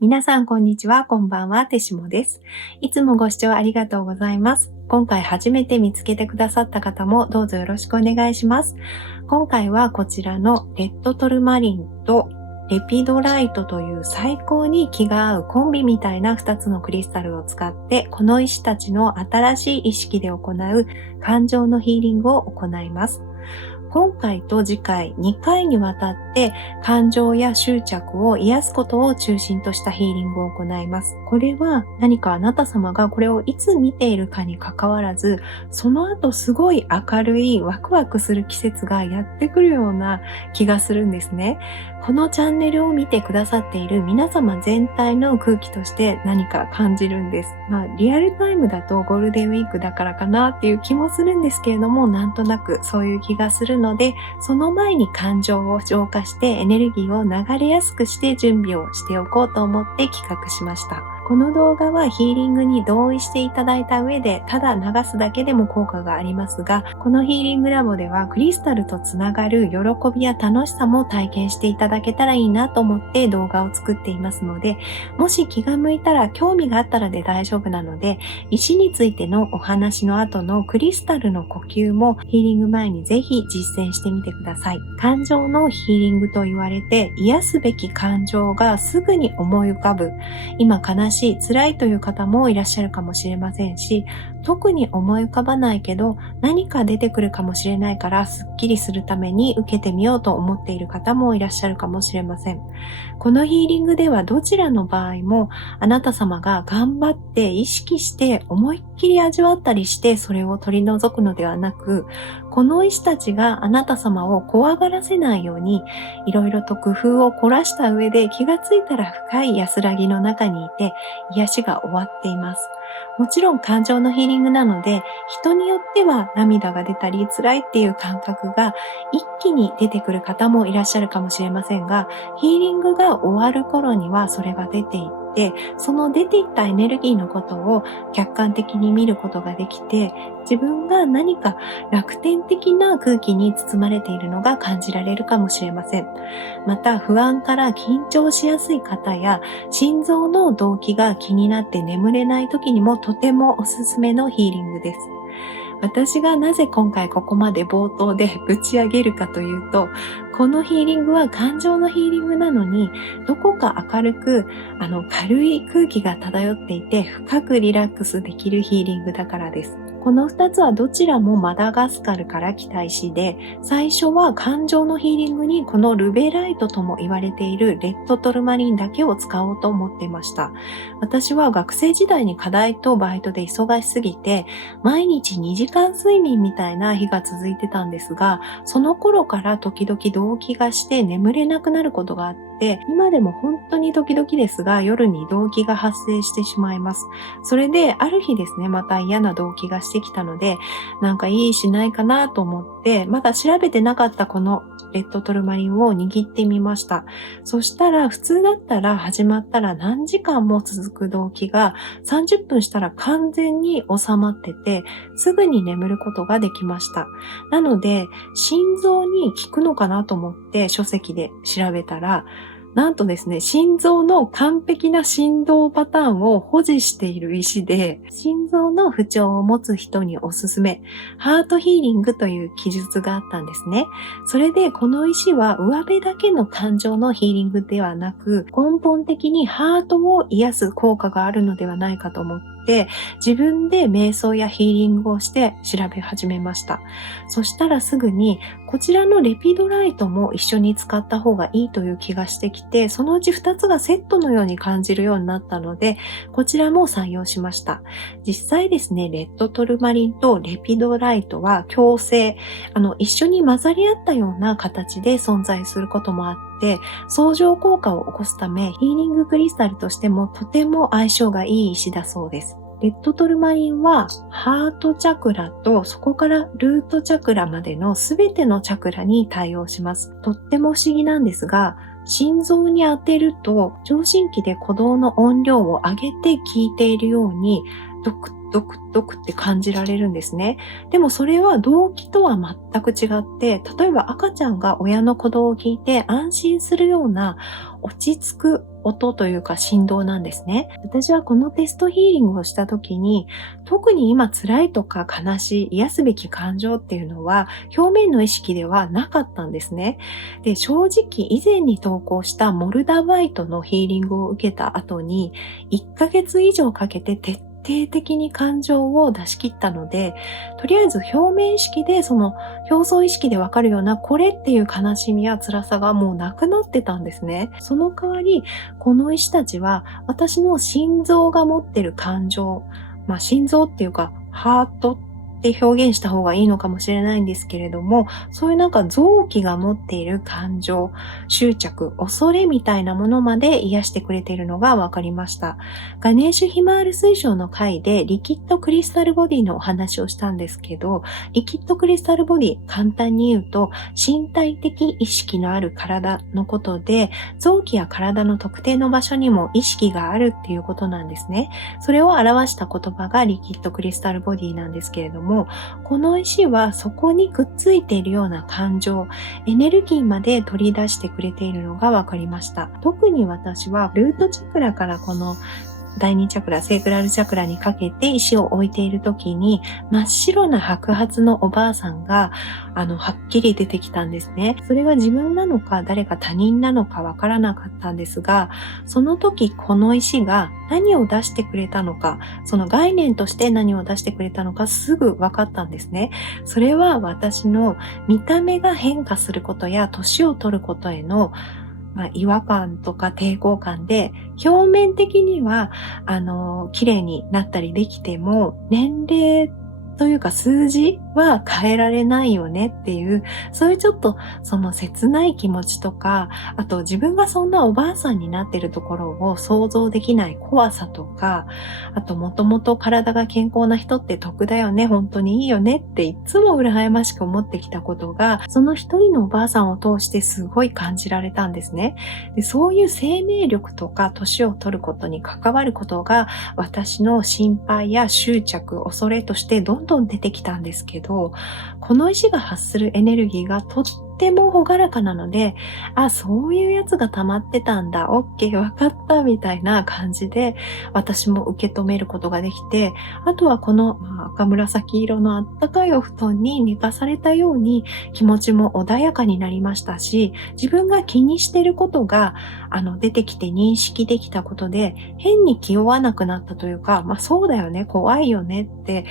皆さんこんにちは、こんばんは、てしもです。いつもご視聴ありがとうございます。今回初めて見つけてくださった方もどうぞよろしくお願いします。今回はこちらのレッドトルマリンとレピドライトという最高に気が合うコンビみたいな2つのクリスタルを使って、この石たちの新しい意識で行う感情のヒーリングを行います。今回と次回2回にわたって感情や執着を癒すことを中心としたヒーリングを行います。これは何かあなた様がこれをいつ見ているかにかかわらず、その後すごい明るいワクワクする季節がやってくるような気がするんですね。このチャンネルを見てくださっている皆様全体の空気として何か感じるんです。リアルタイムだとゴールデンウィークだからかなっていう気もするんですけれども、なんとなくそういう気がするので、その前に感情を浄化してエネルギーを流れやすくして準備をしておこうと思って企画しました。この動画はヒーリングに同意していただいた上で、ただ流すだけでも効果がありますが、このヒーリングラボではクリスタルとつながる喜びや楽しさも体験していただけたらいいなと思って動画を作っていますので、もし気が向いたら興味があったらで大丈夫なので、石についてのお話の後のクリスタルの呼吸もヒーリング前にぜひ実践してみてください。感情のヒーリングと言われて、癒すべき感情がすぐに思い浮かぶ。今悲しい、辛いという方もいらっしゃるかもしれませんし、特に思い浮かばないけど何か出てくるかもしれないからスッキリするために受けてみようと思っている方もいらっしゃるかもしれません。このヒーリングではどちらの場合もあなた様が頑張って意識して思いっきり味わったりしてそれを取り除くのではなく、この石たちがあなた様を怖がらせないようにいろいろと工夫を凝らした上で気がついたら深い安らぎの中にいて癒しが終わっています。もちろん感情のヒーリングなので、人によっては涙が出たり辛いっていう感覚が一気に出てくる方もいらっしゃるかもしれませんが、ヒーリングが終わる頃にはそれが出ていって、その出ていったエネルギーのことを客観的に見ることができて、自分が何か楽天的な空気に包まれているのが感じられるかもしれません。また不安から緊張しやすい方や心臓の動悸が気になって眠れない時にもとてもおすすめのヒーリングです。私がなぜ今回ここまで冒頭でぶち上げるかというと、このヒーリングは感情のヒーリングなのに、どこか明るく、軽い空気が漂っていて、深くリラックスできるヒーリングだからです。この2つはどちらもマダガスカルから来た石で、最初は感情のヒーリングにこのルベライトとも言われているレッドトルマリンだけを使おうと思っていました。私は学生時代に課題とバイトで忙しすぎて、毎日2時間睡眠みたいな日が続いてたんですが、その頃から時々動悸がして眠れなくなることがあって、今でも本当に時々ですが、夜に動悸が発生してしまいます。それである日ですね、また嫌な動悸がしてきたので、なんかいいしないかなと思って、まだ調べてなかったこのレッドトルマリンを握ってみました。そしたら普通だったら始まったら何時間も続く動悸が30分したら完全に収まってて、すぐに眠ることができました。なので心臓に効くのかなと思って書籍で調べたら、なんとですね、心臓の完璧な振動パターンを保持している石で、心臓の不調を持つ人におすすめ、ハートヒーリングという記述があったんですね。それでこの石は上辺だけの感情のヒーリングではなく、根本的にハートを癒す効果があるのではないかと思って、自分で瞑想やヒーリングをして調べ始めました。そしたらすぐに、こちらのレピドライトも一緒に使った方がいいという気がしてきて、そのうち2つがセットのように感じるようになったので、こちらも採用しました。実際ですね、レッドトルマリンとレピドライトは共生、一緒に混ざり合ったような形で存在することもあって、相乗効果を起こすため、ヒーリングクリスタルとしてもとても相性がいい石だそうです。レッドトルマリンはハートチャクラとそこからルートチャクラまでのすべてのチャクラに対応します。とっても不思議なんですが、心臓に当てると聴診器で鼓動の音量を上げて聞いているようにドクドクドクって感じられるんですね。でもそれは動機とは全く違って、例えば赤ちゃんが親の鼓動を聞いて安心するような落ち着く音というか振動なんですね。私はこのテストヒーリングをした時に、特に今辛いとか悲しい、癒すべき感情っていうのは表面の意識ではなかったんですね。で、正直以前に投稿したモルダバイトのヒーリングを受けた後に、1ヶ月以上かけて徹底的に感情を出し切ったので、とりあえず表面意識で、その表層意識でわかるようなこれっていう悲しみや辛さがもうなくなってたんですね。その代わり、この石たちは私の心臓が持ってる感情、心臓っていうかハートって表現した方がいいのかもしれないんですけれども、そういうなんか臓器が持っている感情、執着、恐れみたいなものまで癒してくれているのが分かりました。ガネーシュヒマール水晶の回でリキッドクリスタルボディのお話をしたんですけど、リキッドクリスタルボディ、簡単に言うと身体的意識のある体のことで、臓器や体の特定の場所にも意識があるっていうことなんですね。それを表した言葉がリキッドクリスタルボディなんですけれども、この石はそこにくっついているような感情、エネルギーまで取り出してくれているのが分かりました。特に私はルートチャクラからこの第2チャクラ、セークラルチャクラにかけて石を置いている時に、真っ白な白髪のおばあさんが、はっきり出てきたんですね。それが自分なのか、誰か他人なのかわからなかったんですが、その時この石が何を出してくれたのか、その概念として何を出してくれたのかすぐ分かったんですね。それは私の見た目が変化することや年を取ることへの違和感とか抵抗感で、表面的には、綺麗になったりできても、年齢というか数字は変えられないよねっていう、そういうちょっとその切ない気持ちとか、あと自分がそんなおばあさんになってるところを想像できない怖さとか、あともともと体が健康な人って得だよね、本当にいいよねっていつも羨ましく思ってきたことが、その一人のおばあさんを通してすごい感じられたんですね。で、そういう生命力とか年を取ることに関わることが私の心配や執着、恐れとしてどんどん出てきたんですけど、この石が発するエネルギーがとっても朗らかなので、そういうやつが溜まってたんだ、オッケーわかったみたいな感じで私も受け止めることができて、あとはこの赤紫色のあったかいお布団に寝かされたように気持ちも穏やかになりましたし、自分が気にしていることが出てきて認識できたことで変に気負わなくなったというか、そうだよね、怖いよねって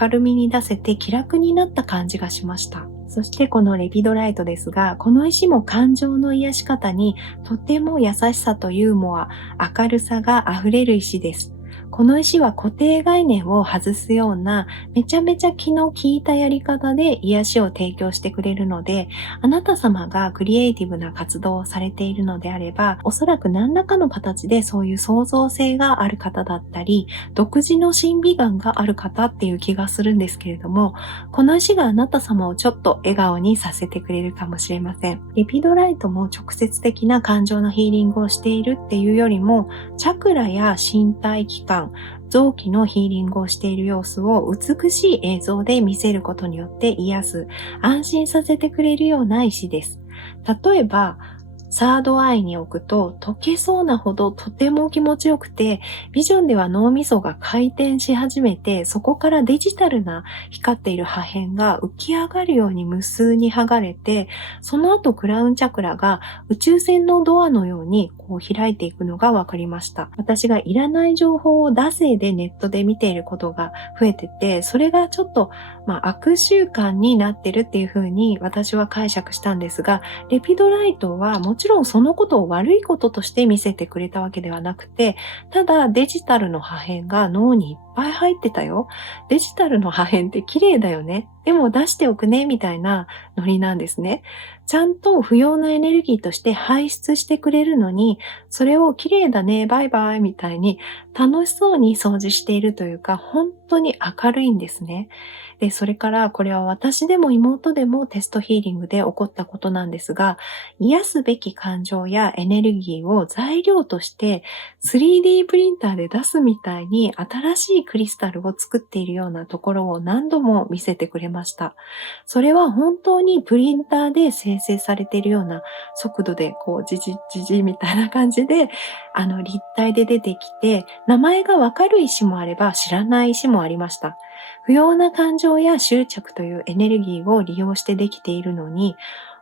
明るみに出せて気楽になった感じがしました。そしてこのレピドライトですが、この石も感情の癒し方にとても優しさとユーモア、明るさが溢れる石です。この石は固定概念を外すようなめちゃめちゃ気の利いたやり方で癒しを提供してくれるので、あなた様がクリエイティブな活動をされているのであれば、おそらく何らかの形でそういう創造性がある方だったり、独自の審美眼がある方っていう気がするんですけれども、この石があなた様をちょっと笑顔にさせてくれるかもしれません。レピドライトも直接的な感情のヒーリングをしているっていうよりも、チャクラや身体器官、臓器のヒーリングをしている様子を美しい映像で見せることによって癒す、安心させてくれるような石です。例えば、サードアイに置くと溶けそうなほどとても気持ちよくて、ビジョンでは脳みそが回転し始めて、そこからデジタルな光っている破片が浮き上がるように無数に剥がれて、その後クラウンチャクラが宇宙船のドアのように開いていくのが分かりました。私がいらない情報を惰性でネットで見ていることが増えてて、それがちょっと悪習慣になってるっていう風に私は解釈したんですが、レピドライトはもちろんそのことを悪いこととして見せてくれたわけではなくて、ただデジタルの破片が脳にいっぱい入ってたよ。デジタルの破片って綺麗だよね。でも出しておくね、みたいなノリなんですね。ちゃんと不要なエネルギーとして排出してくれるのに、それを綺麗だね、バイバイみたいに楽しそうに掃除しているというか、本当に明るいんですね。で、それからこれは私でも妹でもテストヒーリングで起こったことなんですが、癒すべき感情やエネルギーを材料として 3D プリンターで出すみたいに新しいクリスタルを作っているようなところを何度も見せてくれました。それは本当にプリンターで生生成されているような速度で、じじじじみたいな感じで、立体で出てきて、名前がわかる石もあれば知らない石もありました。不要な感情や執着というエネルギーを利用してできているのに、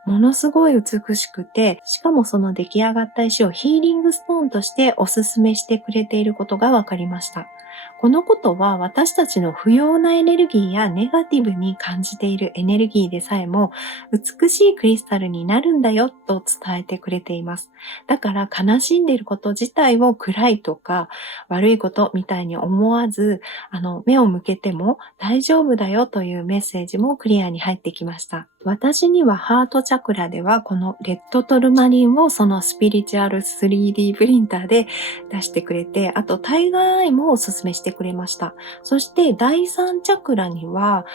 ものすごい美しくて、しかもその出来上がった石をヒーリングストーンとしておすすめしてくれていることが分かりました。このことは私たちの不要なエネルギーやネガティブに感じているエネルギーでさえも美しいクリスタルになるんだよと伝えてくれています。だから悲しんでいること自体を暗いとか悪いことみたいに思わず、目を向けても大丈夫だよというメッセージもクリアに入ってきました。私にはハートチャクラではこのレッドトルマリンをそのスピリチュアル 3D プリンターで出してくれて、あとタイガーアイもおすすめしてくれました。そして第3チャクラには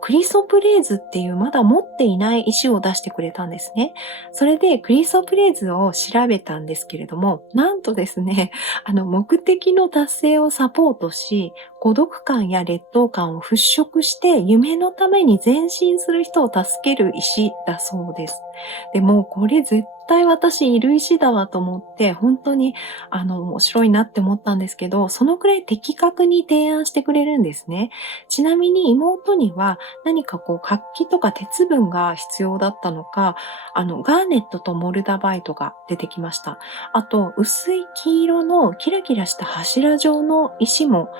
クリソプレーズっていうまだ持っていない石を出してくれたんですね。それでクリソプレーズを調べたんですけれども、なんとですね、目的の達成をサポートし、孤独感や劣等感を払拭して夢のために前進する人を助ける石だそうです。でもこれ絶対私いる石だわと思って本当に面白いなって思ったんですけど、そのくらい的確に提案してくれるんですね。ちなみに妹には何か活気とか鉄分が必要だったのか、ガーネットとモルダバイトが出てきました。あと薄い黄色のキラキラした柱状の石も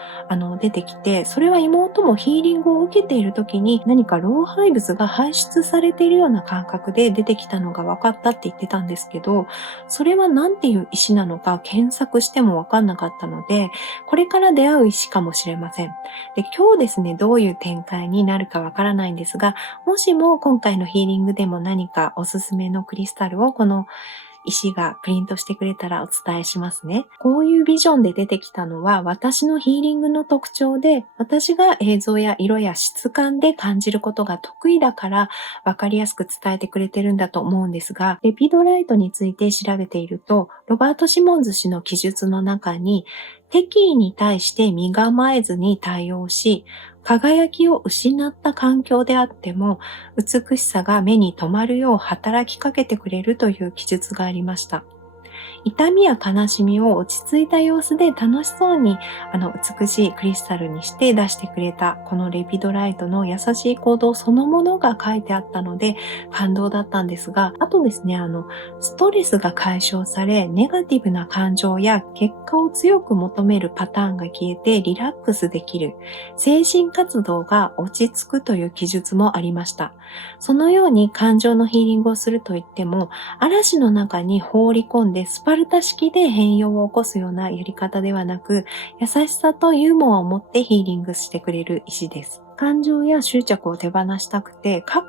出てきて、それは妹もヒーリングを受けている時に何か老廃物が排出されているような感覚で出てきたのが分かったって言ってたんですけど、それは何ていう石なのか検索しても分かんなかったので、これから出会う石かもしれません。で、今日ですね、どういう展開になるか分からないんですが、もしも今回のヒーリングでも何かおすすめのクリスタルをこの石がプリントしてくれたらお伝えしますね。こういうビジョンで出てきたのは私のヒーリングの特徴で、私が映像や色や質感で感じることが得意だから分かりやすく伝えてくれてるんだと思うんですが、レピドライトについて調べていると、ロバート・シモンズ氏の記述の中に、敵意に対して身構えずに対応し、輝きを失った環境であっても、美しさが目に留まるよう働きかけてくれるという記述がありました。痛みや悲しみを落ち着いた様子で楽しそうに美しいクリスタルにして出してくれたこのレピドライトの優しい行動そのものが書いてあったので感動だったんですが、あとですね、ストレスが解消されネガティブな感情や結果を強く求めるパターンが消えてリラックスできる、精神活動が落ち着くという記述もありました。そのように感情のヒーリングをするといっても、嵐の中に放り込んでスパルタ式で変容を起こすようなやり方ではなく、優しさとユーモアを持ってヒーリングしてくれる石です。感情や執着を手放したくて書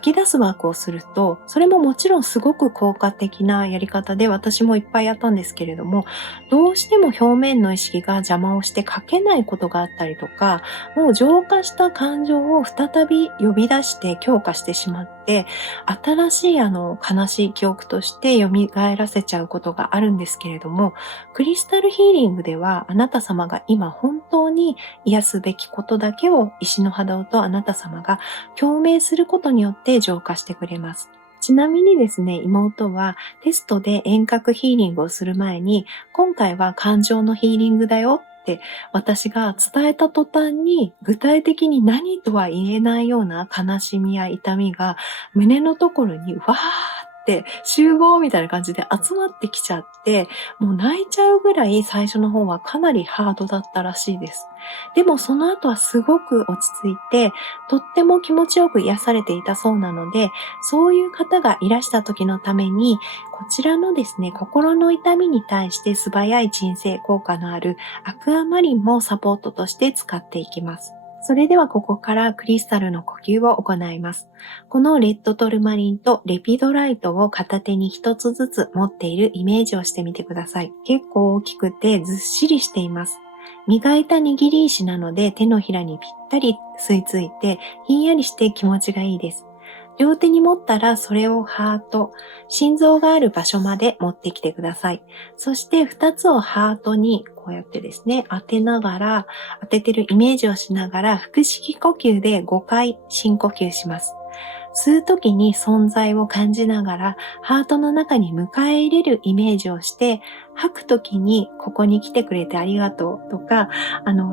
き出すワークをすると、それももちろんすごく効果的なやり方で私もいっぱいやったんですけれども、どうしても表面の意識が邪魔をして書けないことがあったりとか、もう浄化した感情を再び呼び出して強化してしまって、新しい悲しい記憶として蘇らせちゃうことがあるんですけれども、クリスタルヒーリングではあなた様が今本当に癒すべきことだけを石の肌とあなた様が共鳴することによって浄化してくれます。ちなみにですね、妹はテストで遠隔ヒーリングをする前に、今回は感情のヒーリングだよって私が伝えた途端に具体的に何とは言えないような悲しみや痛みが胸のところにわーって集合みたいな感じで集まってきちゃって、もう泣いちゃうぐらい最初の方はかなりハードだったらしいです。でもその後はすごく落ち着いて、とっても気持ちよく癒されていたそうなので、そういう方がいらした時のために、こちらのですね、心の痛みに対して素早い鎮静効果のあるアクアマリンもサポートとして使っていきます。それではここからクリスタルの呼吸を行います。このレッドトルマリンとレピドライトを片手に一つずつ持っているイメージをしてみてください。結構大きくてずっしりしています。磨いた握り石なので手のひらにぴったり吸い付いてひんやりして気持ちがいいです。両手に持ったらそれをハート、心臓がある場所まで持ってきてください。そして2つをハートにこうやってですね、当ててるイメージをしながら腹式呼吸で5回深呼吸します。吸う時に存在を感じながら、ハートの中に迎え入れるイメージをして、吐く時にここに来てくれてありがとうとか、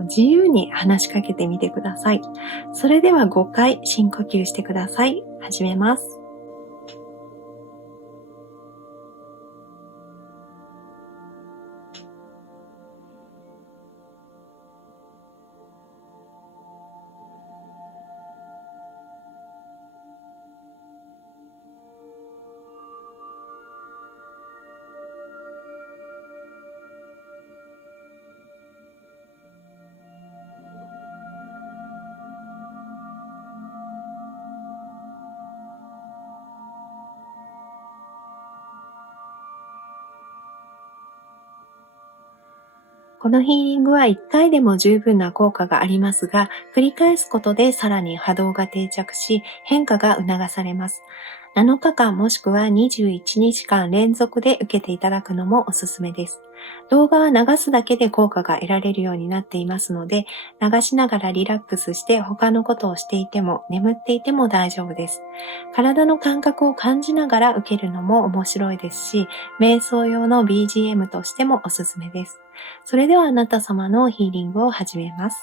自由に話しかけてみてください。それでは5回深呼吸してください。始めます。このヒーリングは1回でも十分な効果がありますが、繰り返すことでさらに波動が定着し、変化が促されます。7日間もしくは21日間連続で受けていただくのもおすすめです。動画は流すだけで効果が得られるようになっていますので、流しながらリラックスして他のことをしていても眠っていても大丈夫です。体の感覚を感じながら受けるのも面白いですし、瞑想用の BGM としてもおすすめです。それではあなた様のヒーリングを始めます。